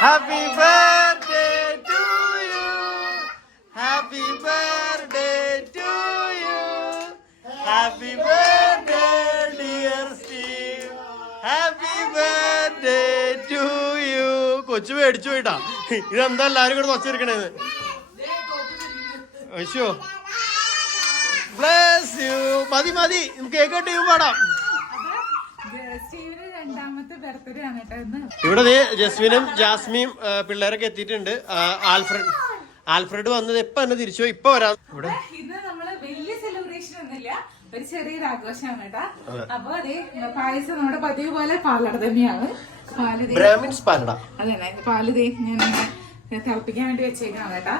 Happy birthday to you. Happy birthday to you. Happy birthday dear Steve. Happy birthday to you. കൊച്ചു മേടിച്ചു പോയിട്ടാ. ഇതെന്താ എല്ലാരും കൂടെ വച്ചിരിക്കണേന്ന്. അയ്യോ. Bless you. മതി മതി. കേക്ക് കട്ട് ചെയ്യും പാടാം. ഇവിടെ ജസ്മിനും ജാസ്മിയും പിള്ളേരൊക്കെ എത്തിയിട്ടുണ്ട്. ആൽഫ്രഡ് വന്നത് എപ്പ തന്നെ തിരിച്ചു ഇപ്പൊ വരാം. ഇവിടെ ഇന്ന് നമ്മള് വലിയ സെലിബ്രേഷൻ ഒന്നുമില്ല, ഒരു ചെറിയൊരു ആഘോഷമാണ് കേട്ടാ. അപ്പൊ അതെ പായസം നമ്മുടെ പതിവ് പോലെ പാലട തന്നെയാണ്. ബ്രാഹ്മിൻസ് പാലട. അതെ പാല് ഞാൻ തിളപ്പിക്കാൻ വേണ്ടി വെച്ചേക്കാണ് കേട്ടാ.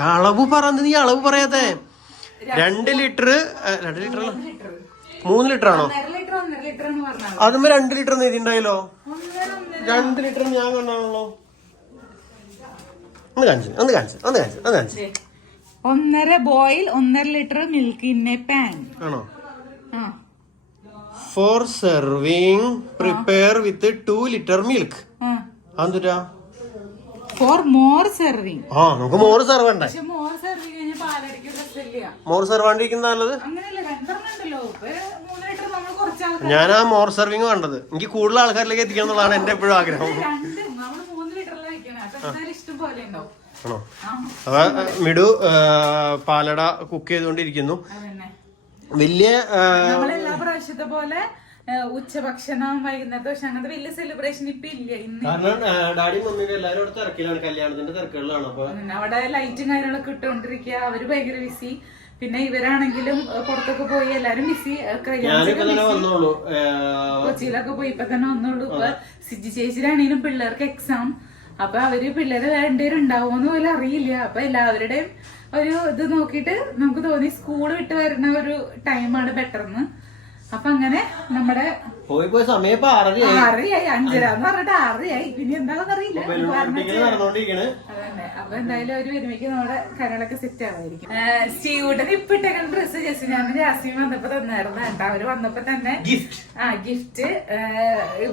കളവ് പറഞ്ഞത് നീ അളവ് പറയാതെ 2 ലിറ്റർ 3 ലിറ്റർ ആണോ? അതുമ്പോ 2 ലിറ്റർ എഴുതിണ്ടായല്ലോ. 2 ലിറ്റർ ഞാൻ കണ്ടാണല്ലോ. ഒന്ന് കാണിച്ചു 1.5 boil 1.5 litre milk in a pan ആണോ? For serving prepare with 2 litre milk. അതെന്താ ഫോർ മോർ സെർവിങ്? നമുക്ക് മോർ സെർവ് ഉണ്ട്. മോർ സെർവിങ് കഴിഞ്ഞാൽ പാലടിക്ക് പ്രശ്നമില്ല. മോർ സെർവാണ്ടിരിക്കുന്ന നല്ലത്. അങ്ങനെയല്ല, 2 ഉണ്ടല്ലോ. 3 ലിറ്റർ നമ്മൾ കുറച്ചാൽ ഞാൻ ആ മോർ സെർവിങ് കണ്ടത്. എനിക്ക് കൂടുതൽ ആൾക്കാരിലേക്ക് എത്തിക്കണം എന്നുള്ളതാണ് എന്റെ എപ്പോഴും ആഗ്രഹം. നമ്മൾ 3 ലിറ്ററിലാണ് വെക്കണം. അതെന്തായാലും ഇഷ്ടം പോലെ ഉണ്ടാവും. ആണോ? അപ്പൊ മിഡു പാലട കുക്ക് ചെയ്തുകൊണ്ടിരിക്കുന്നു. വലിയ നമ്മളെല്ലാ പ്രാവശ്യത്തെ പോലെ ഉച്ചഭക്ഷണം വൈകുന്നേരത്തെ പക്ഷെ അങ്ങനത്തെ വലിയ സെലിബ്രേഷൻ ഇപ്പൊ ഇല്ല ഇന്ന്. കാരണം ഡാഡി മമ്മിയൊക്കെ എല്ലാവരും അവിടെ തിരക്കിലാണ്, കല്യാണത്തിന്റെ തിരക്കുകളിലാണ്. അപ്പൊ അവിടെ ലൈറ്റും കാര്യങ്ങളൊക്കെ ഇട്ടുകൊണ്ടിരിക്കുക. അവര് ഭയങ്കര ബിസി. പിന്നെ ഇവരാണെങ്കിലും പുറത്തൊക്കെ പോയി എല്ലാരും ബിസി. കൊച്ചിയിലൊക്കെ പോയി ഇപ്പൊ തന്നെ വന്നുള്ളൂ. ഇപ്പൊ സിജി ചേച്ചിയിലാണെങ്കിലും പിള്ളേർക്ക് എക്സാം. അപ്പൊ അവര് പിള്ളേര് രണ്ടുപേരും ഉണ്ടാവുമെന്ന് പോലും അറിയില്ല. അപ്പൊ എല്ലാവരുടെയും ഒരു ഇത് നോക്കിയിട്ട് നമുക്ക് തോന്നി സ്കൂൾ വിട്ട് വരുന്ന ഒരു ടൈമാണ് ബെറ്റർന്ന്. അപ്പൊ അങ്ങനെ നമ്മുടെ പോയി സമയം 6:30 5:30 പറഞ്ഞിട്ട് 6:30 പിന്നെ എന്താണെന്ന് അറിയില്ല. അതന്നെ. അപ്പൊ എന്തായാലും ഒരു വരുമ്പേക്ക് നമ്മുടെ കാര്യങ്ങളൊക്കെ സെറ്റ് ആവായിരിക്കും. സ്റ്റീവുടൻ ഇപ്പൊ ഇട്ടേക്കുന്ന ഡ്രസ്സ് ജാസ്മിൻ വന്നപ്പോ തന്നായിരുന്നു കേട്ടോ. അവര് വന്നപ്പോ തന്നെ ഗിഫ്റ്റ്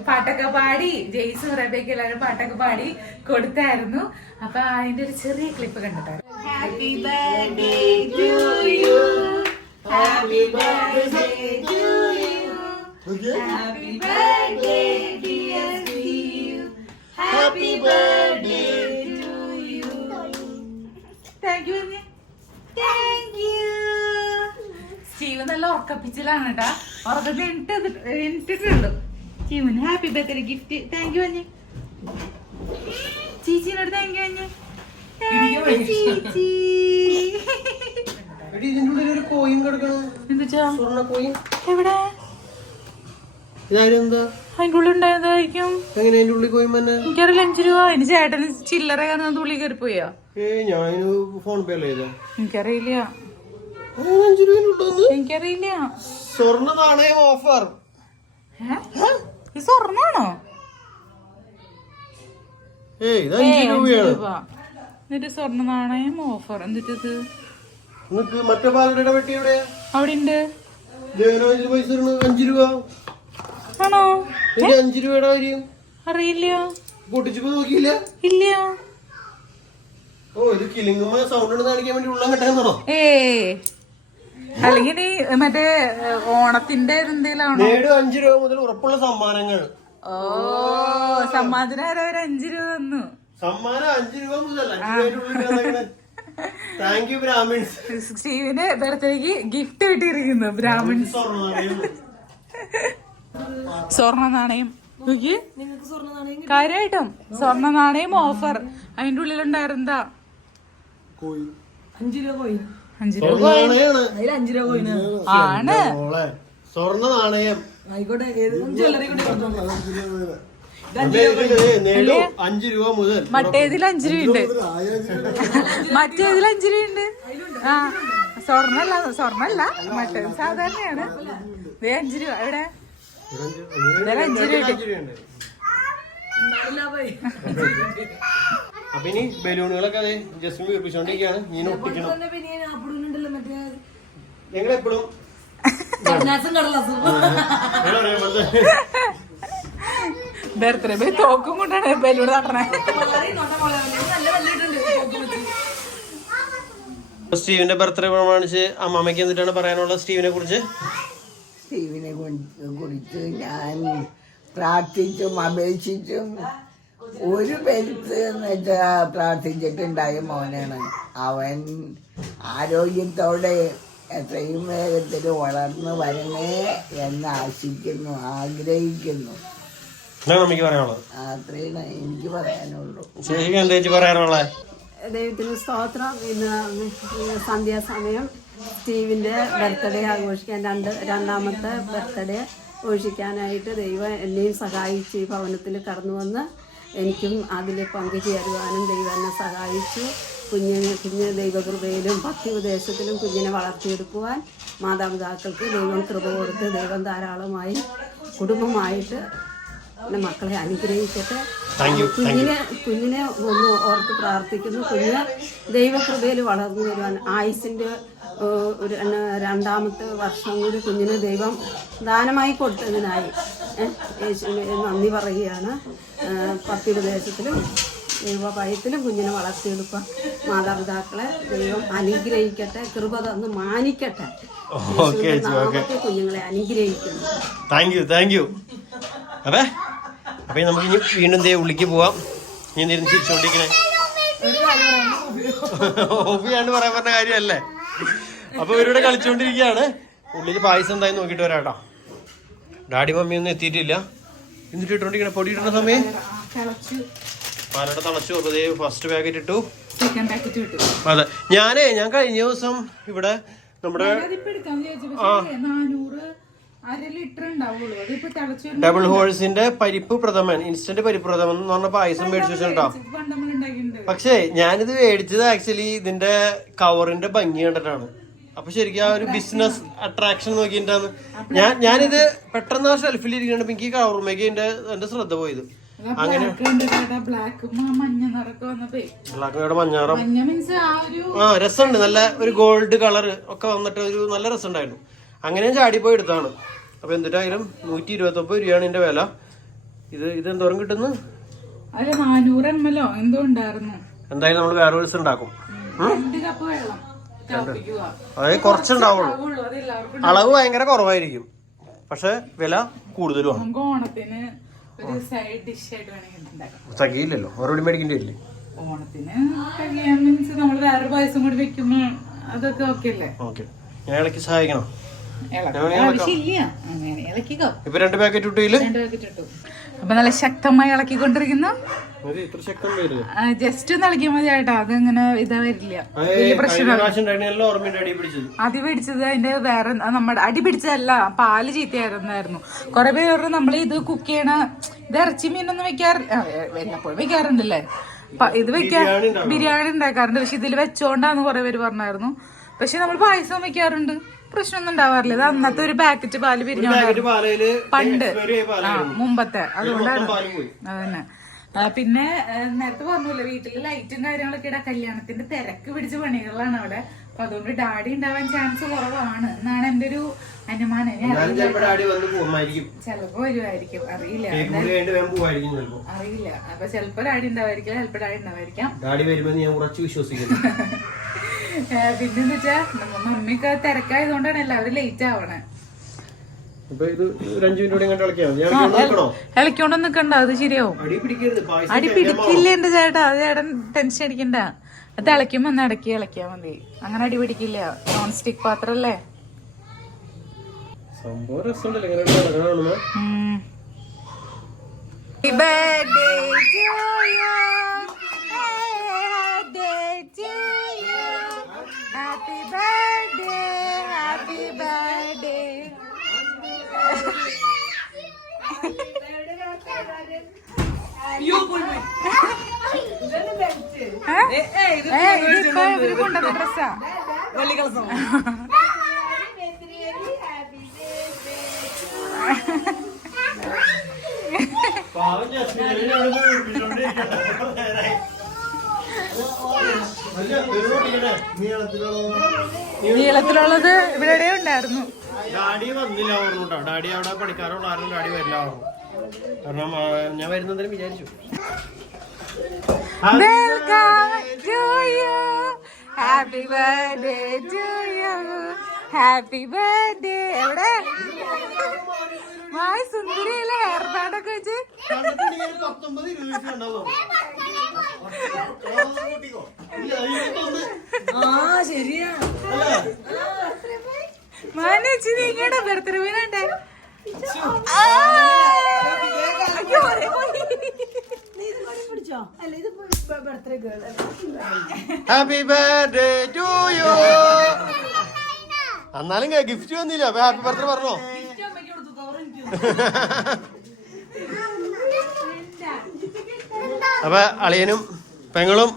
പാട്ടൊക്കെ പാടി ജെയ്സും റബേക്ക് എല്ലാവരും പാട്ടൊക്കെ പാടി കൊടുത്തായിരുന്നു. അപ്പൊ അതിന്റെ ഒരു ചെറിയ ക്ലിപ്പ് കണ്ടിട്ടായിരുന്നു. Happy birthday to you, happy birthday to you, happy birthday dear Steve, happy birthday to you. Thank you. Steve നല്ല ഉറക്കപ്പിച്ചിലാണ് കേട്ടാ. ഉറക്കത്തിൽ എണിട്ടിട്ടുള്ളൂ. സ്റ്റീവിന് happy birthday gift. Thank you അഞ്ഞ്. ചീച്ചിനോട് താങ്ക് യു അഞ്ഞ്. ചേച്ചി എവിടെ? അതിന്റെ ഉള്ളിൽ ഉണ്ടായതായിരിക്കും. എനിക്കറിയില്ല. 5 രൂപ എന്റെ ചേട്ടന് ചില്ലറ ഉള്ളിൽ കയറി പോയാ. ഫോൺ പേ എനിക്കറിയില്ല. എനിക്കറിയില്ല. സ്വർണ്ണ നാണയം ഓഫർ. ഇത് സ്വർണ്ണാണോ? 5 രൂപ. എന്നിട്ട് സ്വർണ്ണ നാണയം ഓഫർ. എന്നിട്ടത് മറ്റേ പാലടയുടെ പെട്ടി എവിടെയാ? അവിടെ ഉണ്ട്. 5 രൂപ ആണോ? 5 രൂപയുടെ കാര്യം അറിയില്ല. പൊട്ടിച്ചപ്പോ നോക്കിയില്ല? ഇല്ല. ഓ ഇത് കിളിങ്ങുമ്പോ സൗണ്ട് കാണിക്കാൻ വേണ്ടി ഉള്ളം കെട്ടാന്നോ? അല്ലെങ്കിൽ മറ്റേ ഓണത്തിന്റെ എന്തെങ്കിലും 5 രൂപ മുതൽ ഉറപ്പുള്ള സമ്മാനങ്ങൾ. ഓ സമ്മാനത്തിന് ഒരു 5 രൂപ തന്നു. സമ്മാനം 5 രൂപ മുതൽ 5 രൂപ. Thank you Brahmins. സ്റ്റീവിന് ബർത്ത്ഡേക്ക് ഗിഫ്റ്റ് കിട്ടിയിരിക്കുന്നു ബ്രാഹ്മിൻസ്. സ്വർണ്ണ നാണയം. കാര്യമായിട്ടും സ്വർണ്ണ നാണയം ഓഫർ. അതിന്റെ ഉള്ളിലുണ്ടായിരുന്നാ 5 രൂപ ആണ്. സ്വർണ്ണ നാണയം ആയിക്കോട്ടെ. 5 രൂപ മുതൽ. മറ്റേതിൽ 5 രൂപയുണ്ട്. മറ്റേതിൽ 5 രൂപയുണ്ട്. സ്വർണ്ണല്ല മറ്റേത് സാധാരണയാണ്. 5 രൂപ. എവിടെ? 5 രൂപയുണ്ട്. അപ്പൊ ഇനി ബലൂണുകളൊക്കെ ജസ്റ്റ് വീർപ്പിച്ചോണ്ടിരിക്കുകയാണ്. ഇനി ഒട്ടിക്കണം. ഞങ്ങളെപ്പോഴും ബർത്ത്ഡേ തോക്കും കൊണ്ടാണ് ബലൂൺ തട്ടണേ. സ്റ്റീവിന്റെ ബർത്ത്ഡേ പ്രമാണിച്ച് അമ്മാമ്മയ്ക്ക് എന്നിട്ടാണ് പറയാനുള്ളത് സ്റ്റീവിനെ കുറിച്ച്? സ്റ്റീവിനെ കുറിച്ച് ഞാൻ പ്രാർത്ഥിച്ചും അപേക്ഷിച്ചും ഒരു പെരുത്ത് എന്ന് വെച്ചാൽ പ്രാർത്ഥിച്ചിട്ടുണ്ടായ മോനാണ് അവൻ. ആരോഗ്യത്തോടെ എത്രയും വേഗത്തിൽ വളർന്നു വരണേ എന്ന് ആശിക്കുന്നു, ആഗ്രഹിക്കുന്നു. അത്രയും എനിക്ക് പറയാനുള്ളൂ. ദൈവത്തിന് സ്തോത്രം. ഇന്ന് സന്ധ്യാസമയം സ്റ്റീവിൻ്റെ ബർത്ത്ഡേ ആഘോഷിക്കാൻ രണ്ടാമത്തെ ബർത്ത്ഡേ ആഘോഷിക്കാനായിട്ട് ദൈവം എന്നെയും സഹായിച്ച് ഈ ഭവനത്തിൽ കടന്നു വന്ന് എനിക്കും അതിൽ പങ്കുചേരുവാനും ദൈവം എന്നെ സഹായിച്ചു. കുഞ്ഞ് ദൈവകൃപയിലും ഭക്തി ഉപദേശത്തിലും കുഞ്ഞിനെ വളർത്തിയെടുക്കുവാൻ മാതാപിതാക്കൾക്ക് ദൈവം കൃപ കൊടുത്ത് ദൈവം ധാരാളമായി കുടുംബമായിട്ട് എൻ്റെ മക്കളെ അനുഗ്രഹിക്കട്ടെ. കുഞ്ഞിനെ ഒന്ന് ഓർത്ത് പ്രാർത്ഥിക്കുന്നു. കുഞ്ഞ് ദൈവകൃപയിൽ വളർന്നു വരുവാൻ ആയുസിൻ്റെ രണ്ടാമത്തെ വർഷം കൂടി കുഞ്ഞിന് ദൈവം ദാനമായി കൊടുത്തതിനായി യേശുവിനെ നന്ദി പറയുകയാണ്. ഭക്തിപ്രദേശത്തിലും ദൈവഭയത്തിലും കുഞ്ഞിനെ വളർത്തിയെടുക്കുക. മാതാപിതാക്കളെ ദൈവം അനുഗ്രഹിക്കട്ടെ, കൃപ തന്ന് മാനിക്കട്ടെ. കുഞ്ഞുങ്ങളെ അനുഗ്രഹിക്കുന്നു. Thank you. അപ്പൊ നമുക്ക് ഇനി വീണ്ടും ഉള്ളിക്ക് പോവാം. ഇനി എന്തെങ്കിലും ചിരിച്ചോണ്ടിരിക്കണേ ഓഫിയാണ്ട് പറയാൻ പറഞ്ഞ കാര്യമല്ലേ. അപ്പൊ ഇവരിവിടെ കളിച്ചോണ്ടിരിക്കുകയാണ്. ഉള്ളിൽ പായസം എന്തായി നോക്കിട്ട് വരാട്ടോ. ഡാഡി മമ്മിയൊന്നും എത്തിയിട്ടില്ല. എന്നിട്ട് ഇട്ടോണ്ടിരിക്കണ പൊടി ഇട്ടുന്ന സമയം പാലട തിളച്ചു. അപ്പൊ ഫസ്റ്റ് പാക്കറ്റ് ഇട്ടു. അതെ ഞാൻ കഴിഞ്ഞ ദിവസം ഇവിടെ നമ്മുടെ ഡബിൾ ഹോഴ്സിന്റെ പരിപ്പ് പ്രഥമൻ, ഇൻസ്റ്റന്റ് പരിപ്പ് പ്രഥമൻ എന്ന് പറഞ്ഞ പായസം മേടിച്ചു വെച്ചിട്ടുണ്ടോ. പക്ഷേ ഞാനിത് മേടിച്ചത് ആക്ച്വലി ഇതിന്റെ കവറിന്റെ ഭംഗി കണ്ടിട്ടാണ്. അപ്പൊ ശരിക്കും ആ ഒരു ബിസിനസ് അട്രാക്ഷൻ നോക്കിയിട്ടാണ് ഞാനിത് പെട്ടെന്ന് ആ ഷെൽഫിൽ ഇരിക്കണപ്പോ എനിക്ക് കവറുമേക്ക് എന്റെ ശ്രദ്ധ പോയത്. അങ്ങനെ ബ്ലാക്ക് മഞ്ഞാറം രസമുണ്ട്. നല്ല ഒരു ഗോൾഡ് കളർ ഒക്കെ വന്നിട്ട് ഒരു നല്ല രസം ഉണ്ടായിരുന്നു. അങ്ങനെ ചാടിപ്പോയി എടുത്താണ്. അപ്പൊ എന്തിട്ടായാലും 129 രൂപയാണ് ഇതിന്റെ വില. ഇത് എന്തോരം കിട്ടുന്നു? എന്തായാലും നമ്മൾ വേറെ ദിവസം ഉണ്ടാക്കും. അതായത് കുറച്ചുണ്ടാവുള്ളൂ. അളവ് ഭയങ്കര കുറവായിരിക്കും, പക്ഷെ വില കൂടുതലുമാണ്. തകയില്ലല്ലോ, മറുപടി മേടിക്കേണ്ടി വരില്ലേ ഓണത്തിന്? നമ്മള് വേറെ പായസം കൂടി വെക്കുമ്പോ അതൊക്കെ ഓക്കെ അല്ലേ? ഓക്കെ, ഞാൻ ഇളക്കി സഹായിക്കണം. ഇപ്പൊ 2 പാക്കറ്റ് ഇട്ടു. അപ്പൊ നല്ല ശക്തമായി ഇളക്കിക്കൊണ്ടിരിക്കുന്നു. ജസ്റ്റ് ഒന്ന് ഇളക്കിയാൽ മതി ചേട്ടാ, അത് ഇങ്ങനെ ഇതാ വരില്ല. വലിയ പ്രശ്നം. അടി പിടിച്ചത് അതിന്റെ വേറെ നമ്മുടെ അടി പിടിച്ചതല്ല, പാല് ചീത്തയായിരുന്നായിരുന്നു. കുറെ പേര് നമ്മൾ ഇത് കുക്ക് ചെയ്യണ ഇത് ഇറച്ചി മീനൊന്നും വെക്കാറില്ല, വല്ലപ്പോഴും വെക്കാറുണ്ടല്ലേ. ഇത് ബിരിയാണി ഉണ്ടാക്കാറുണ്ട്. പക്ഷെ ഇതിൽ വെച്ചോണ്ടാന്ന് കുറെ പേര് പറഞ്ഞായിരുന്നു. പക്ഷെ നമ്മൾ പായസം വെക്കാറുണ്ട്, പ്രശ്നമൊന്നും ഉണ്ടാവാറില്ല. ഇത് അന്നത്തെ ഒരു പാക്കറ്റ് പാല് പിരിഞ്ഞോണ്ടായിരുന്നു പണ്ട്, മുമ്പത്തെ. അതുകൊണ്ടാണ് അതന്നെ. പിന്നെ നേരത്തെ പറഞ്ഞില്ല, വീട്ടില് ലൈറ്റും കാര്യങ്ങളൊക്കെ ഇടാ. കല്യാണത്തിന്റെ തിരക്ക് പിടിച്ച പണികളാണ് അവിടെ. അപ്പൊ അതുകൊണ്ട് ഡാഡി ഉണ്ടാവാൻ ചാൻസ് കുറവാണ് എന്നാണ് എന്റെ ഒരു അനുമാനം. ചെലപ്പോ വരുമായിരിക്കും, അറിയില്ല. അപ്പൊ ചെലപ്പോ ഡാഡി ഉണ്ടാവായിരിക്കില്ല, ചിലപ്പോ ഡാഡി ഉണ്ടാവായിരിക്കാം. പിന്നെന്ന് വെച്ചാ മമ്മിക്ക് തിരക്കായതുകൊണ്ടാണ് എല്ലാവരും ലേറ്റ് ആവണേ. ഇളക്കോണ്ട് നിക്കണ്ട, അത് ശരിയാവും. അടി പിടിക്കില്ല എന്റെ ചേട്ടാ, അത് ചേട്ടൻ ടെൻഷൻ അടിക്കണ്ട. അത് ഇളക്കുമ്പോ ഒന്ന് ഇടയ്ക്ക് ഇളക്കിയാ മതി, അങ്ങനെ അടി പിടിക്കില്ല. നോൺ സ്റ്റിക് പാത്രല്ലേ. Happy birthday, happy birthday. ഇവര് കൊണ്ടുവന്ന ഡ്രസ്സാ. നീളത്തിലുള്ളത് ഇവിടെ ഉണ്ടായിരുന്നു. ഡാഡി വന്നില്ല ഓർമ്മ. ഡാഡി അവിടെ പണിക്കാരുള്ള ഡാഡി വരില്ല. കാരണം ഞാൻ വരുന്നതിന് വിചാരിച്ചു. Happy birthday to you, happy birthday. എവിടെ മായി സുന്ദരിയിലെ ഹെയർ ബാൻഡ് ഒക്കെ വെച്ച് ശരിയാ. മാനേച്ചി നിങ്ങളുടെ ബർത്ത്ഡേ വീനുണ്ടേ. പിടിച്ചോ അല്ല ഇത് birthday girl. Happy birthday to you. എന്നാലും ഗിഫ്റ്റ് വന്നില്ല. അപ്പൊ ഹാപ്പി ബർത്ത്ഡേ പറഞ്ഞോ. അപ്പൊ അളിയനും പെങ്ങളും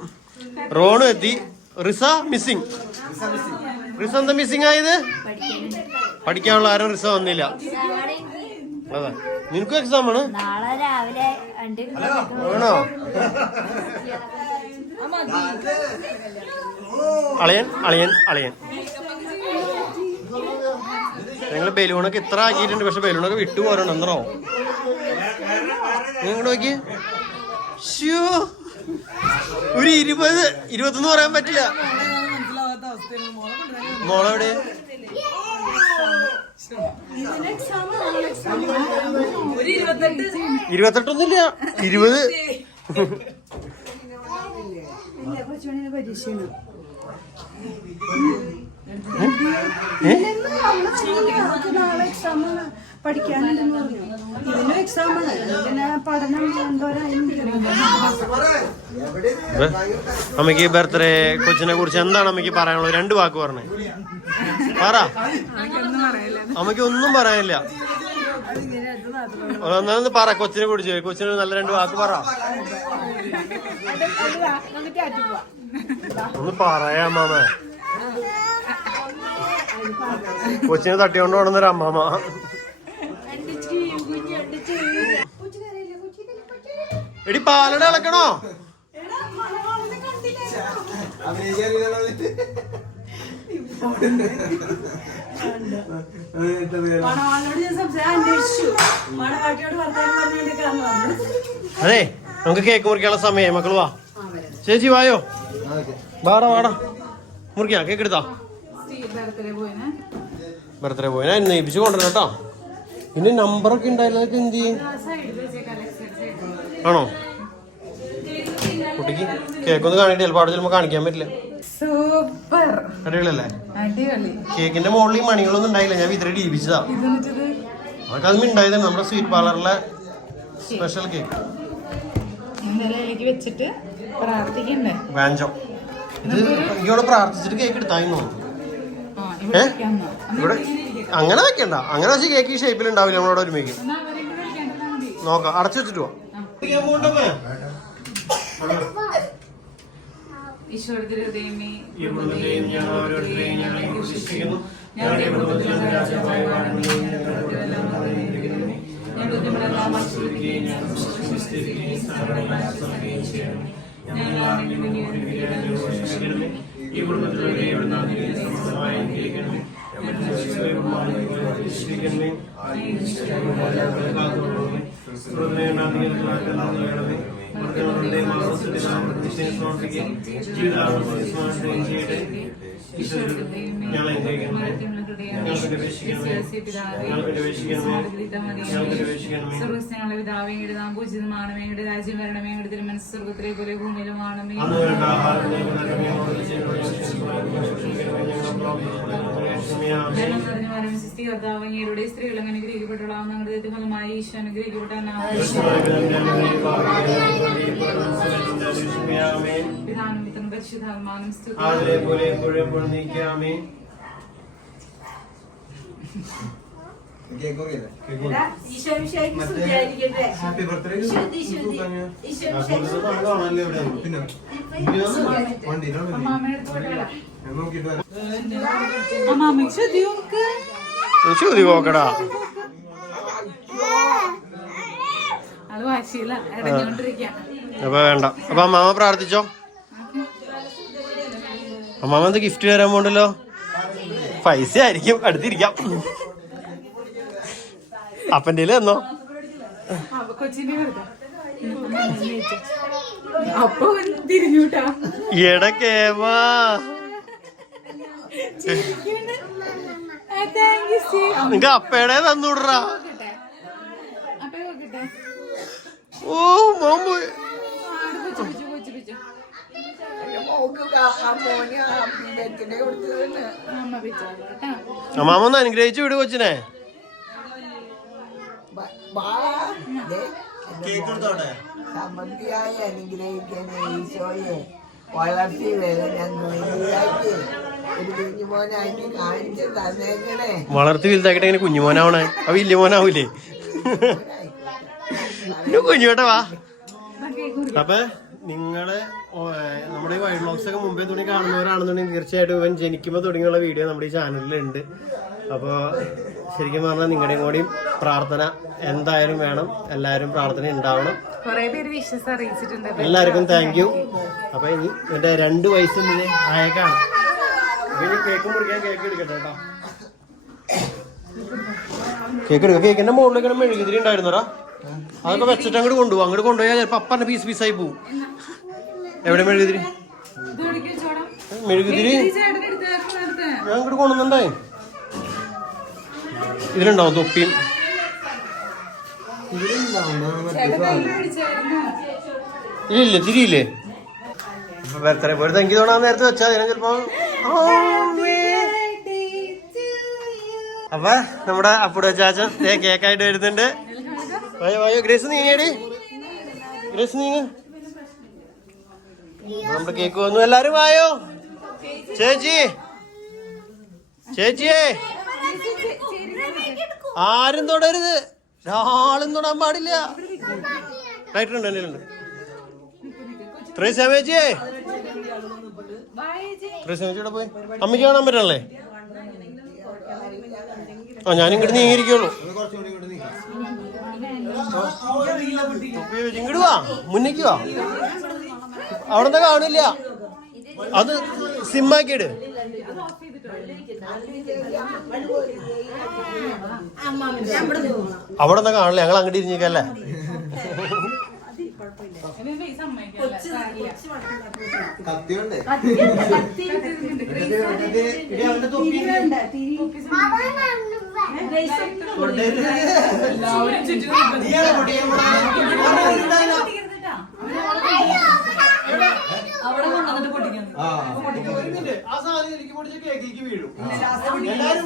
റോണും എത്തി. റിസ മിസ്സിങ്. റിസ എന്താ മിസ്സിങ് ആയത്? പഠിക്കാനുള്ള ആരും റിസ വന്നില്ല. അതെ, നിനക്കും എക്സാം ആണ് നാളെ രാവിലെ ആണോ? അളിയൻ അളിയൻ അളിയൻ ഞങ്ങള് ബലൂണൊക്കെ ഇത്ര ആക്കിയിട്ടുണ്ട്. പക്ഷെ ബലൂണൊക്കെ വിട്ടു പോരണം. എന്തോ നിങ്ങൾ നോക്കി. ഒരു 20-21 പറയാൻ പറ്റില്ല. മോളെവിടെ? 28 20. പരീക്ഷയാണ് നാളെ എക്സാം പഠിക്കാനില്ലെന്ന് പറഞ്ഞു. ഇതിനും എക്സാം ആണ്. പിന്നെ പഠനം അമ്മയ്ക്ക് ബർത്ത്ഡേ കൊച്ചിനെ കുറിച്ച് എന്താണ് അമ്മയ്ക്ക് പറയാനുള്ളത്? 2 വാക്ക് പറഞ്ഞേ. പറ. അമ്മയ്ക്ക് ഒന്നും പറയാനില്ല. ഒന്നാമത് പറ കൊച്ചിനെ കുറിച്ച്. കൊച്ചിന് നല്ല 2 വാക്ക് പറ. ഒന്ന് പറയാം അമ്മാമ. കൊച്ചിനെ തട്ടിക്കൊണ്ട് പോണെന്നൊരു അമ്മാമ. എടി പാലട ഇളക്കണോ? അതെ, നമുക്ക് കേക്ക് മുറിക്കാനുള്ള സമയമായി. മക്കള് വാ. ചേച്ചി വായോ. വാടാ വാടാ മുറിക്കാം. കേക്ക് എടുത്താ. ബർത്ത്ഡേ പോയിനാ നെയ്പ്പിച്ച് കൊണ്ടുവരണം കേട്ടോ. പിന്നെ നമ്പറൊക്കെ ഉണ്ടായിരുന്നു. അതൊക്കെ എന്ത് ചെയ്യും? ആണോ? കുട്ടിക്ക് കേക്കൊന്ന് കാണിട്ട് ചിലപ്പോൾ അവിടെ ചിലപ്പോൾ കാണിക്കാൻ പറ്റില്ല. സൂപ്പർ അടിപൊളിയല്ലേ? അടിപൊളി. കേക്കിന്റെ മുകളിൽ മണികളൊന്നും ഉണ്ടായില്ല. ഞാൻ വിതറി ഇടിപ്പിച്ചതാ. അതൊക്കെ അതും ഉണ്ടായതാണ്. നമ്മുടെ സ്വീറ്റ് പാർലറിലെ സ്പെഷ്യൽ കേക്ക്. എനിക്ക് വെച്ചിട്ട് പ്രാർത്ഥിക്കണ്ടേ? വാഞ്ചോ. ഇത് എനിക്കവിടെ പ്രാർത്ഥിച്ചിട്ട് കേക്ക് എടുത്തായിരുന്നു. ഇവിടെ അങ്ങനെ വെക്കണ്ട. അങ്ങനെ വെച്ച് കേക്ക് ഈ ഷേപ്പിൽ ഉണ്ടാവില്ല. നമ്മളവിടെ ഒരുമിക്കും. നോക്കാം. അടച്ചു വെച്ചിട്ട് പോവാം. ഈ കുടുംബത്തിലൂടെ സർവസ്നങ്ങളുടെ പിതാവേ നാം പൂജിതമാണമേ. രാജ്യം വരണമേ. തിരുമനസ് സ്വർഗത്തിലെ പോലെ ഭൂമിയിലുമാണമേ. യുടെ സ്ത്രീകൾ അനുഗ്രഹിക്കപ്പെട്ടുള്ള ഞങ്ങളുടെ ഫലമായി ഈശോ അനുഗ്രഹിക്കപ്പെട്ടാനും പരിശുദ്ധാത്മാനും നോക്കടാ. അത് വാശിയില്ല ഇടഞ്ഞോണ്ടിരിക്കാം. അപ്പൊ വേണ്ട. അപ്പൊ അമ്മാമ പ്രാർത്ഥിച്ചോ. അമ്മാമ എന്ത് ഗിഫ്റ്റ് തരാൻ പോണ്ടല്ലോ? പൈസ ആയിരിക്കും. അടുത്തിരിക്കാം. അപ്പൻ്റെ എന്നോ കൊച്ചിനെ അപ്പൊ തിരിഞ്ഞൂട്ടാ എടക്കേവാ നിങ്ങ അപ്പേടെ തന്നൂടാ. ഓ മോൻ പോയി. അമ്മാമൊന്ന് അനുഗ്രഹിച്ചു വിട് കൊച്ചിനെ. സമൃദ്ധിയായി അനുഗ്രഹിക്കുന്ന ഈശോയെ വളർത്തി വരെ ഞങ്ങൾക്ക് ഒരു കുഞ്ഞുമോനാക്കി കാണിച്ചു തന്നേക്കണേ. വളർത്തി വലുതാക്കിട്ട് എങ്ങനെ കുഞ്ഞുമോനാവണേ? അപ്പൊ വലിയ മോനാവൂലേ? കുഞ്ഞുവേട്ടാ വാ. അപ്പൊ നിങ്ങള് നമ്മുടെ ഈ വൈൽഡ് വ്ളോഗ്സ് ഒക്കെ മുമ്പേ തുടങ്ങി കാണുന്നവരാണെന്നുണ്ടെങ്കിൽ തീർച്ചയായിട്ടും ഇവൻ ജനിക്കുമ്പോൾ തുടങ്ങിയുള്ള വീഡിയോ നമ്മുടെ ഈ ചാനലിലുണ്ട്. അപ്പോൾ ശരിക്കും പറഞ്ഞാൽ നിങ്ങളുടെയും കൂടിയും പ്രാർത്ഥന എന്തായാലും വേണം. എല്ലാവരും പ്രാർത്ഥന ഉണ്ടാവണം. എല്ലാവർക്കും താങ്ക് യു. അപ്പൊ ഇനി എന്റെ 2 വയസ്സിന്റെ ആയേക്കാണ്. കേക്ക് മുറിക്കാൻ കേക്ക് എടുക്കട്ടെ കേട്ടോ. കേക്ക് എടുക്കാം. കേക്കിന്റെ മുകളിലേക്ക് മെഴുകുതിരി ഉണ്ടായിരുന്നോടാ. അതൊക്കെ വെച്ചിട്ട് അങ്ങോട്ട് കൊണ്ടുപോകും. അങ്ങോട്ട് കൊണ്ടുപോയാൽ ചിലപ്പോൾ അപ്പന്നെ പീസായി പോവും. എവിടെ മെഴുകുതിരി? മെഴുകുതിരി ഞാൻ അങ്ങോട്ട് കൊണ്ടുവന്നുണ്ടേ. ഇതിലുണ്ടാവും തൊപ്പിയും. ഇല്ല തിരിയില്ലേ? ബർത്ത്ഡേ പോലെ തങ്കി തോന്നാൻ നേരത്തെ വെച്ചാൽ അതിനെ ചിലപ്പോ. അപ്പൊ നമ്മുടെ അപ്പുടെ ചാച്ചൻ കേക്കായിട്ട് വരുന്നുണ്ട്. വായോ വായോ ഗ്രേസ് നീങ്ങേടി. ഗ്രേസ് നീങ്ങ. നമ്മുടെ കേക്ക് വന്നു. എല്ലാരും വായോ. ചേച്ചി ചേച്ചിയേ ആരും തൊടരുത്. ഒരാളും തൊടാൻ പാടില്ല. റൈറ്റുണ്ട് എൻ്റെ ഉണ്ട്. ത്രേസ്യാമേച്ചിയേ ത്രേസ്യാമേച്ചിയുടെ പോയി അമ്മയ്ക്ക് കാണാൻ പറ്റണല്ലേ? ആ ഞാനിങ്ങോട്ട് നീങ്ങിയിരിക്കുള്ളൂ. ഇങ്ങോട്ട് വാ. മുന്നേക്ക് വാ. അവിടെ നിന്ന് കാണില്ല. അത് സിമ്മാക്കിയിട്. അവിടെ നിന്ന് കാണില്ല. ഞങ്ങൾ അങ്ങോട്ട് ഇരിഞ്ഞിക്കല്ലേ. അവിടെ കൊണ്ടുവന്നിട്ട് പൊട്ടിക്കണം. ആ സാധനം എനിക്ക് പൊടിച്ച കേക്കിലേക്ക് വീഴും. എല്ലാരും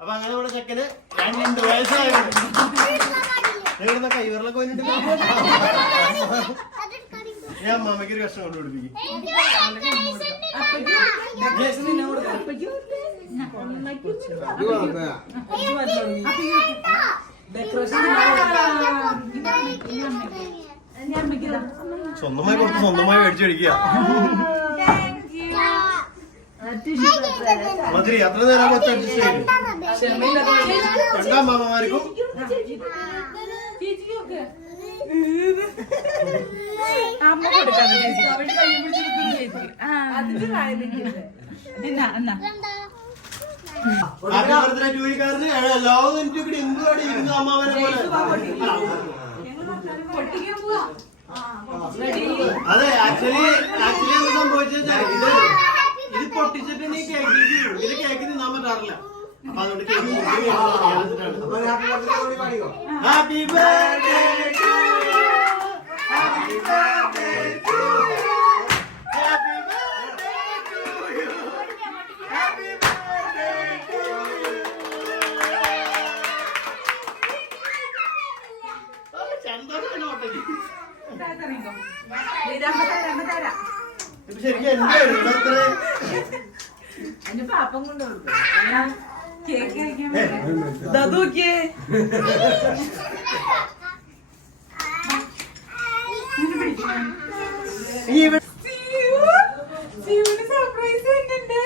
അപ്പൊ അങ്ങനെ നമ്മുടെ ചെക്കന് 2 വയസ്സായിരുന്നു. കൈവരലൊക്കെ വന്നിട്ട് ഞാൻ അമ്മമ്മയ്ക്ക് ഒരു കഷ്ണം കൊണ്ട് പിടിപ്പിക്കും. സ്വന്തമായി കൊടുത്ത് സ്വന്തമായി മേടിച്ചു കഴിക്കുക. മധുരി അത്ര നേരം കുറച്ച് അഡ്ജസ്റ്റ് ചെയ്തു. 2 അമ്മമാർക്കും അമ്മ കൊടുക്കാം. എല്ലാവരും എനിക്ക് എന്തുവാടി ഇരുന്ന് അമ്മാവനെ പോലെ. അതെ ആക്ച്വലി എന്താ സംഭവിച്ചാൽ ഇത് പൊട്ടിച്ചിട്ട് നീ കേക്ക് ഇത് കേക്ക് തിന്നാൻ പറ്റാറില്ല. അപ്പൊ അതുകൊണ്ട് cake happy birthday to you happy birthday to you ശരിക്കും എന്റെ ആയിരുന്നു അത്ര. അതിന് പാപ്പം കൊണ്ട് കൊടുക്കും. കേക്ക് കഴിക്കാൻ നോക്കിയേ. സർപ്രൈസ് ഉണ്ട്.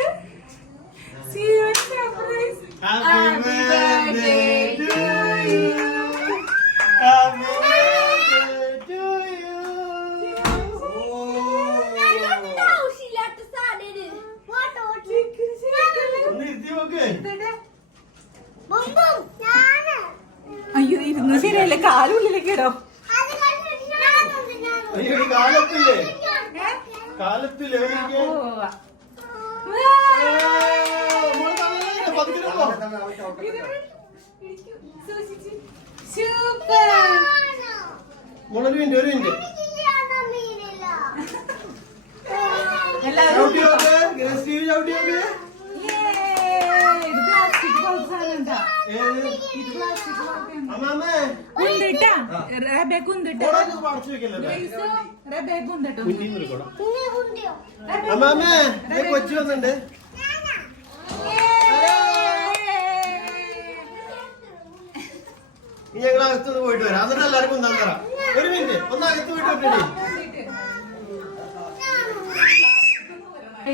Surprise. Happy birthday to you. Happy birthday to you. ഒന്ന് ഇരുത്തി നോക്ക്. അയ്യോ ഇരുന്നു ശരിയല്ലേ, കാലുള്ളിലേക്ക് ഇടോ. അയ്യോ ഈ കാലത്തില്ലേ കാലത്തില്ലേ ഒരിക്കൽ. സൂപ്പർ. ഒരു മിനിറ്റ് ഒരു മിനിറ്റ്. എല്ലാവരും ചവിട്ടി നോക്ക്. ഗ്രേസ് ടി വി ചവിട്ടി നോക്ക്. ഇത് പ്ലാസ്റ്റിക് ബോക്സാണ്. ഏത് ഇത് പ്ലാസ്റ്റിക് ബോക്സാണ്. അമ്മാമ്മേ കുന്തിട്ടാ റബേ കുന്തിട്ടാ കൊടൊക്കെ പറിച്ചു വെക്കല്ലേ. റബേ കുന്തിട്ടോ. അമ്മാമ്മേ ദേ കൊച്ചു വന്നിട്ടുണ്ട്. ഇനി ഞങ്ങൾ അകത്തുനിന്ന് പോയിട്ട് വരാം. എന്നിട്ട് എല്ലാവർക്കും ഒന്നാം തരാം. ഒരു മിനിറ്റ് ഒന്ന് അകത്ത് പോയിട്ട് വിട്ടേ.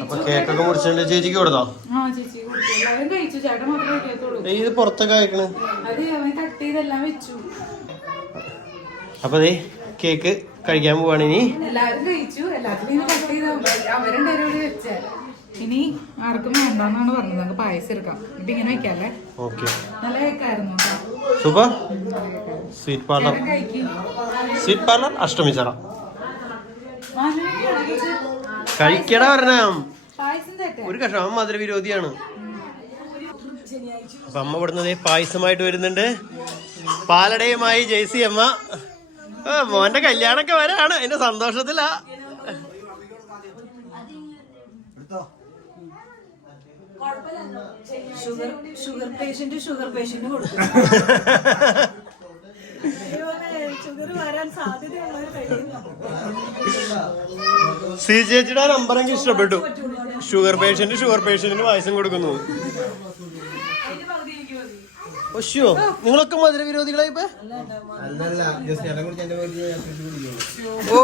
അപ്പൊ കേക്കൊക്കെ മുറിച്ചിട്ടുണ്ട്. ചേച്ചിക്ക് കൊടുത്തോ? ആ ചേച്ചി കൊടുത്തു. എല്ലാവരും കഴിച്ചു. ചേട്ടൻ മാത്രമേ കഴിക്കത്തുള്ളൂ. ഇത് പുറത്തൊക്കെ അയക്കണ്. അത് അവൻ കട്ട് ചെയ്തെല്ലാം വെച്ചു. അപ്പൊ ദേ കേക്ക് കഴിക്കാൻ പോവാണ്. ഇനി എല്ലാവരും കഴിച്ചു. എല്ലാത്തിനും കട്ട് ചെയ്ത് അവരുണ്ടായിരുന്നു കൂടി വെച്ചേ. ഇനി ആർക്കും വേണ്ടെന്നാണ് പറഞ്ഞത്. നമുക്ക് പായസം എടുക്കാം. എന്നിട്ട് ഇങ്ങനെ വെക്കാല്ലേ. ഓക്കെ നല്ല കേക്കായിരുന്നു. സൂപ്പർ. സ്വീറ്റ് പാർലർ കഴിക്കും. സ്വീറ്റ് പാർലർ അഷ്ടമിച്ചറ കഴിക്കട പറഞ്ഞാം. പായസം തേട്ടെ. ഒരു കഷ്ണം മധുരവിരോധിയാണ്. അപ്പൊ അമ്മ ഇവിടുന്ന് പായസമായിട്ട് വരുന്നുണ്ട്. പാലടയുമായി ജെയ്സി അമ്മ. മോന്റെ കല്യാണൊക്കെ വരാണ്. അതിന്റെ സന്തോഷത്തിലാ. ഷുഗർ പേഷ്യന്റ് കൊടുക്കും. ഷുഗർ വരാൻ സാധ്യതയുള്ളവർ കഴിക്കുന്നു. സി ചേച്ചിയുടെ നമ്പർ എനിക്ക് ഇഷ്ടപ്പെട്ടു. ഷുഗർ പേഷ്യന്റിന് പായസം കൊടുക്കുന്നു. ഒശ്യോ നിങ്ങളൊക്കെ മധുരവിരോധികളായി ഇപ്പൊ. ഓ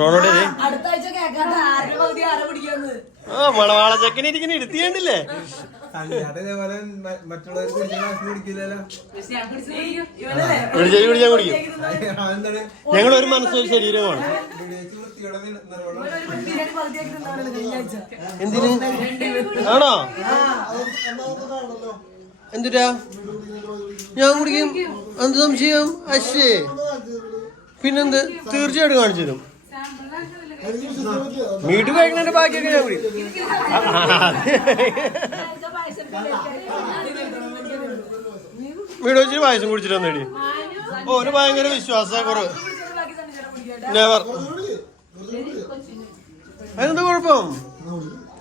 റോണോട് അടുത്ത ആഴ്ച കേൾക്കാത്ത ആരുടെ പകുതി ആരെ പിടിക്കാന്ന്. ആ മണവാള ചെക്കനെ ഇരിക്കുന്ന ഇരുത്തിയണ്ടില്ലേ. കുടിക്കാൻ കുടിക്കും. ഞങ്ങൾ ഒരു മനസ്സൊരു ശരീരമാണ്. എന്തിന് ആണോ? എന്തിനാ ഞാൻ കുടിക്കും. എന്ത് സംശയം? അശ്ശേ പിന്നെന്ത്? തീർച്ചയായിട്ടും കാണിച്ചു തരും. വീട്ടിൽ കഴിക്കുന്നതിന്റെ ബാക്കിയൊക്കെ ഞാൻ കുടിക്കും. വീട് വെച്ചിട്ട് പായസം കുടിച്ചിട്ട് വന്നേടി. ഒരു ഭയങ്കര വിശ്വാസക്കുറവ്. നെവർ. അതിനെന്താ കുഴപ്പം?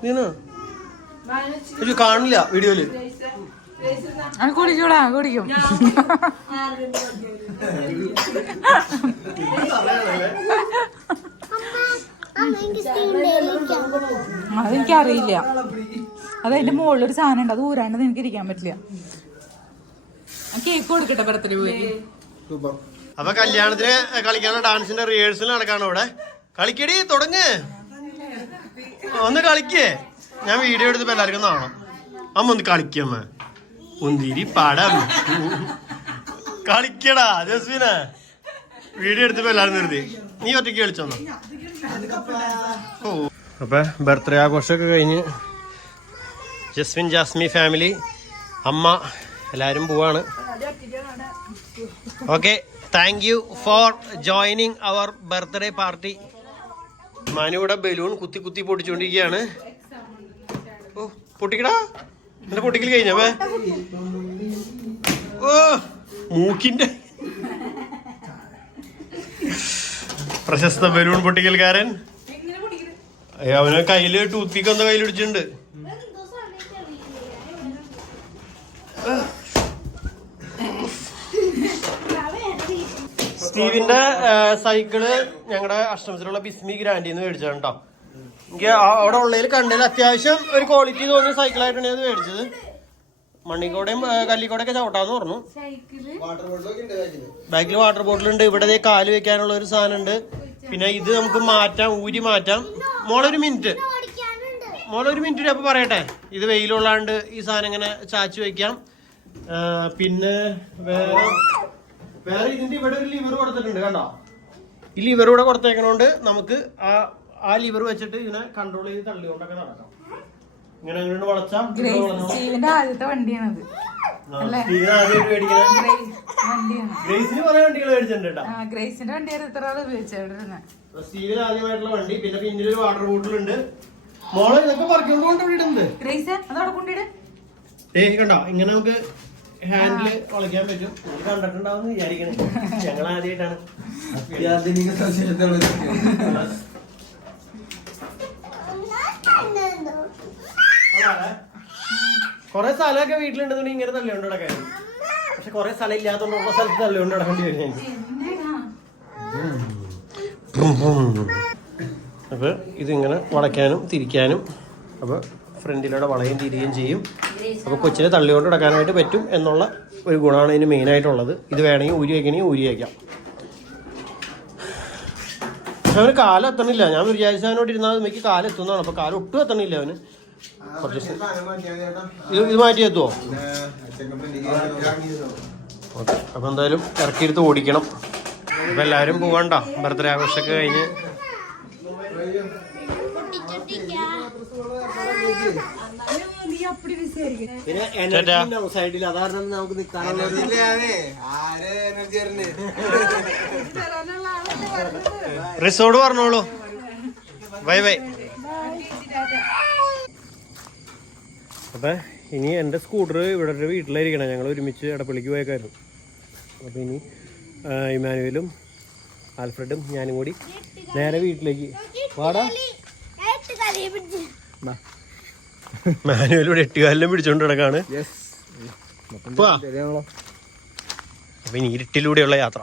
നീനാ കാണില്ല വീഡിയോയില്. കുടിക്കൂടാ കുടിക്കും. അതെനിക്കറിയില്ല. അതതിന്റെ മുകളിലൊരു സാധനം ഉണ്ട്. അത് ഊരാണ്ട് എനിക്ക് ഇരിക്കാൻ പറ്റില്ല. കേക്ക് കൊടുക്കട്ടെ ബർത്ത്ഡേ പോയി. അപ്പൊ കല്യാണത്തിന് കളിക്കാനുള്ള ഡാൻസിന്റെ റിഹേഴ്സൽ നടക്കാണ് ഇവിടെ. കളിക്കടി തുടങ്ങ്. ഒന്ന് കളിക്കേ. ഞാൻ വീഡിയോ എടുത്തപ്പോ എല്ലാവർക്കും കാണാം. അമ്മ ഒന്ന് കളിക്കമ്മ. മുന്തിരി പടം കളിക്കടാ ജസ്വിന. വീഡിയോ എടുത്തപ്പോ എല്ലാരും നിർത്തി. നീ ഒറ്റയ്ക്ക് കളിച്ചോന്നോ? ഓ അപ്പൊ ബർത്ത്ഡേ ആഘോഷമൊക്കെ കഴിഞ്ഞ് ജസ്വിൻ ജാസ്മി ഫാമിലി അമ്മ എല്ലാരും പോവാണ്. Okay thank you for joining our birthday party. മാനിവിടെ ബലൂൺ കുത്തി കുത്തി പൊട്ടിച്ചോണ്ടിരിക്കുകയാണ്. ഓ പൊട്ടിക്കടാ. എന്റെ പൊട്ടിക്കൽ കഴിഞ്ഞവേ. ഓ മൂക്കിന്റെ പ്രശസ്ത ബലൂൺ പൊട്ടിക്കൽക്കാരൻ. അവന് കയ്യില് ടൂത്ത് പിക്ക് ഒന്ന് കയ്യിൽ പിടിച്ചിട്ടുണ്ട്. സ്റ്റീവിന്റെ സൈക്കിള് ഞങ്ങളുടെ അഷ്ടമത്തിലുള്ള ബിസ്മി ഗ്രാൻഡിന്ന് മേടിച്ചതാണ് കേട്ടോ. എനിക്ക് അവിടെ ഉള്ളതിൽ കണ്ടതിൽ അത്യാവശ്യം ഒരു ക്വാളിറ്റി തോന്നിയ സൈക്കിളായിട്ടാണ് ഞാൻ മേടിച്ചത്. മണ്ണിക്കോടെയും കല്ലിക്കോടെയൊക്കെ ചവിട്ടാന്ന് പറഞ്ഞു. ബാക്കിൽ വാട്ടർ ബോട്ടിൽ ഉണ്ട്. ഇവിടെ കാല് വെക്കാനുള്ള ഒരു സാധനം ഉണ്ട്. പിന്നെ ഇത് നമുക്ക് മാറ്റാം, ഊരി മാറ്റാം. മോളൊരു മിനിറ്റ് അപ്പൊ പറയട്ടെ. ഇത് വെയിലുള്ളാണ്ട് ഈ സാധനം ഇങ്ങനെ ചാച്ചു വെക്കാം. പിന്നെ വേറെ ഇതിന്റെ ഇവിടെ ഒരു ലിവർ കൊടുത്തിട്ടുണ്ട് കണ്ടോ. ഈ ലിവർ കൂടെ കൊടുത്തേക്കണോണ്ട് നമുക്ക് ആ ലിവർ വെച്ചിട്ട് ഇതിനെ കൺട്രോൾ ചെയ്ത് തള്ളിക്കൊണ്ടൊക്കെ നടക്കാം. ഇങ്ങനെ അങ്ങോട്ട് വളച്ചാം. ആദ്യത്തെ വണ്ടിയാണത്. ഗ്രേസിന് കുറെ വണ്ടികൾ മേടിച്ചിട്ടുണ്ട്. ഗ്രേസിന്റെ വണ്ടിയാണ് ഇത്ര ആൾ ഉപയോഗിച്ചത്. സ്റ്റീവിന് ആദ്യമായിട്ടുള്ള വണ്ടി. പിന്നെ പിന്നിലൊരു വാട്ടർ ബോട്ടിലുണ്ട്. മോളെ ഇതൊക്കെ പറിക്കൊണ്ട് ഇടുന്നത് കണ്ടോ. ഇങ്ങനെ നമുക്ക് ഹാൻഡില് വളയ്ക്കാൻ പറ്റും. കണ്ടിട്ടുണ്ടാവും വിചാരിക്കണേ. ഞങ്ങൾ ആദ്യമായിട്ടാണ്. കൊറേ സ്ഥലമൊക്കെ വീട്ടിലുണ്ടെന്നുണ്ടെങ്കിൽ ഇങ്ങനെ തള്ളിക്കൊണ്ട് കിടക്കായിരുന്നു. പക്ഷെ കൊറേ സ്ഥലം ഇല്ലാത്തതുകൊണ്ടുള്ള സ്ഥലത്ത് തള്ളിക്കൊണ്ട് കിടക്കേണ്ടി വരും എനിക്ക്. അപ്പൊ ഇതിങ്ങനെ വളയ്ക്കാനും തിരിക്കാനും, അപ്പൊ ഫ്രണ്ടിലൂടെ വളയും തിരികെയും ചെയ്യും. അപ്പൊ കൊച്ചിനെ തള്ളിക്കൊണ്ട് കിടക്കാനായിട്ട് പറ്റും എന്നുള്ള ഒരു ഗുണമാണ് ഇതിന് മെയിൻ ആയിട്ടുള്ളത്. ഇത് വേണമെങ്കിൽ ഊരി വയ്ക്കണമെങ്കിൽ ഊരി വയ്ക്കാം. പക്ഷെ അവന് കാലം എത്തണില്ല. ഞാൻ വിചാരിച്ച അവനോട് ഇരുന്നാൽ എനിക്ക് കാലം എത്തുന്നതാണ്. അപ്പൊ കാലം ഒട്ടും എത്തണില്ല അവന്. കുറച്ച് ഇത് മാറ്റി എത്തുവോ? ഓക്കെ. അപ്പൊ എന്തായാലും ഇറക്കിയെടുത്ത് ഓടിക്കണം. അപ്പൊ എല്ലാവരും പോകണ്ട. ബർത്ത്ഡേ ആഘോഷമൊക്കെ കഴിഞ്ഞ് സൈഡിൽ അതാരണം നമുക്ക് നിൽക്കാനുള്ള റിസോർട്ട് പറഞ്ഞോളൂ. Bye bye. അപ്പൊ ഇനി എൻ്റെ സ്കൂട്ടർ ഇവിടെ വീട്ടിലായിരിക്കണം. ഞങ്ങൾ ഒരുമിച്ച് എടപ്പള്ളിക്ക് പോയേക്കായിരുന്നു. അപ്പൊ ഇനി ഇമാനുവലും ആൽഫ്രഡും ഞാനും കൂടി നേരെ വീട്ടിലേക്ക് വാടാ. മാനുവലൂടെ 8 കാലിലും പിടിച്ചോണ്ട് കിടക്കാണ്. അപ്പൊ ഇനി ഇരുട്ടിലൂടെയുള്ള യാത്ര.